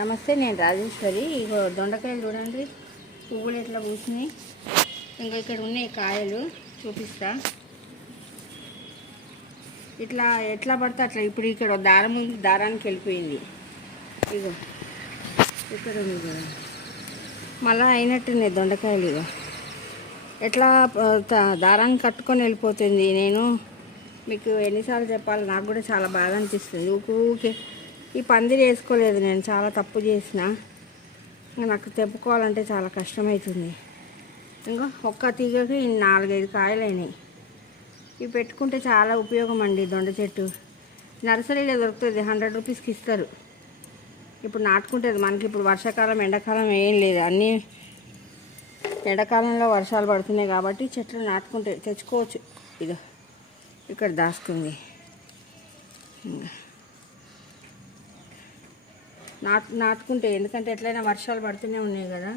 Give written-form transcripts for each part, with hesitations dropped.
నమస్తే, నేను రాజేశ్వరి. ఇగో దొండకాయలు చూడండి, పువ్వులు ఎట్లా పూసినాయి. ఇంకా ఇక్కడ ఉన్నాయి కాయలు, చూపిస్తా. ఇట్లా ఎట్లా పడితే అట్లా. ఇప్పుడు ఇక్కడ దారం ఉంది, దారానికి వెళ్ళిపోయింది. ఇగో ఇక్కడ ఉంది కదా, మళ్ళీ అయినట్టున్నాయి దొండకాయలు. ఇగో ఎట్లా దారాన్ని కట్టుకొని వెళ్ళిపోతుంది. నేను మీకు ఎన్నిసార్లు చెప్పాలి, నాకు కూడా చాలా బాధ అనిపిస్తుంది. ఊకే ఈ పందిరి వేసుకోలేదు, నేను చాలా తప్పు చేసిన. నాకు తెప్పుకోవాలంటే చాలా కష్టమవుతుంది. ఇంకా ఒక్క తీగకి 4-5 కాయలు అయినాయి. ఇవి పెట్టుకుంటే చాలా ఉపయోగం అండి. దొండ చెట్టు నర్సరీలో దొరుకుతుంది, 100 రూపీస్కి ఇస్తారు. ఇప్పుడు నాటుకుంటుంది. మనకి ఇప్పుడు వర్షాకాలం ఎండాకాలం ఏం లేదు, అన్నీ ఎండాకాలంలో వర్షాలు పడుతున్నాయి కాబట్టి చెట్లు నాటుకుంటే తెచ్చుకోవచ్చు. ఇక ఇక్కడ దాస్తుంది. నాటుకుంటే, ఎందుకంటే ఎట్లయినా వర్షాలు పడుతూనే ఉన్నాయి కదా.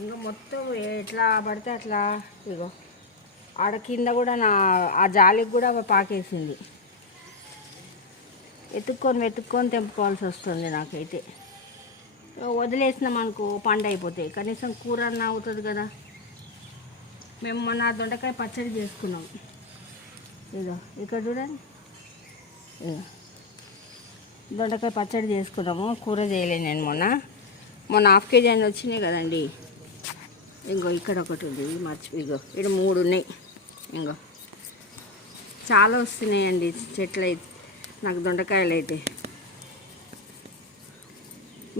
ఇంకా మొత్తం ఎట్లా పడితే అట్లా. ఇగో ఆడ కింద కూడా ఆ జాలికి కూడా పాకేసింది. వెతుక్కొని తెంపుకోవాల్సి వస్తుంది నాకైతే. వదిలేసినాం అనుకో పండు అయిపోతాయి, కనీసం కూర అన్న అవుతుంది కదా. మేము మొన్న దొండకాయ పచ్చడి చేసుకున్నాం. ఇదో ఇక్కడ చూడండి, దొండకాయ పచ్చడి చేసుకున్నాము. కూర చేయలేదు నేను. మొన్న ½ కేజీ అని వచ్చినాయి కదండి. ఇంకో ఇక్కడ ఒకటి ఉంది, ఇగో ఇక్కడ 3 ఉన్నాయి. ఇంకో చాలా వస్తున్నాయండి చెట్లు అయితే, నాకు దొండకాయలు అయితే.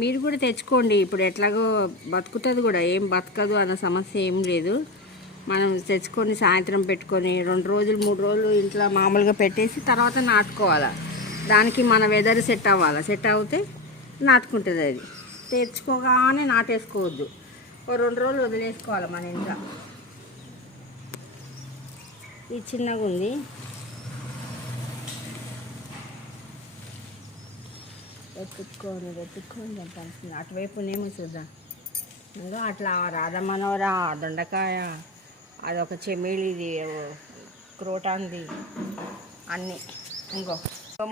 మీరు కూడా తెచ్చుకోండి. ఇప్పుడు ఎట్లాగో బతుకుతుంది కూడా, ఏం బతకదు అన్న సమస్య ఏం లేదు. మనం తెచ్చుకొని సాయంత్రం పెట్టుకొని 2 రోజులు 3 రోజులు ఇంట్లో మామూలుగా పెట్టేసి తర్వాత నాటుకోవాలి. దానికి మన వెదర్ సెట్ అవ్వాలి. సెట్ అవుతే నాటుకుంటుంది. అది తెచ్చుకోగానే నాటేసుకోవద్దు, 2 రోజులు వదిలేసుకోవాలి మన ఇంట్లో. ఇది చిన్నగా ఉంది. వెతుక్కొని చంపాల్సింది. అటువైపునేమో చూద్దాం. ఇంకా అట్లా రాధమనోరా, దొండకాయ, అదొక చెమేలిది, క్రోటాన్ది, అన్నీ. ఇంకో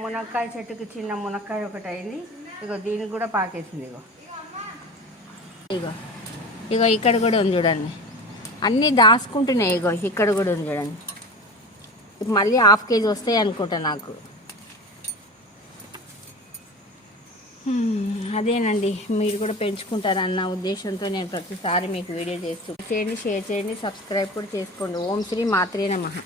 మునక్కాయ చెట్టుకి చిన్న మునక్కాయ ఒకటి అయింది. ఇగో దీనికి కూడా పాకేసింది. ఇగో ఇగో ఇక్కడ కూడా ఉంది చూడండి. అన్నీ దాచుకుంటున్నాయి. ఇగో ఇక్కడ కూడా ఉంది చూడండి. మళ్ళీ ½ కేజీ వస్తాయి అనుకుంటా నాకు. అదేనండి, మీరు కూడా పెంచుకుంటారన్న ఉద్దేశంతో నేను ప్రతిసారి మీకు వీడియో చేస్తూ చేయండి, షేర్ చేయండి, సబ్స్క్రైబ్ కూడా చేసుకోండి. ఓం శ్రీ మాత్రే నమః.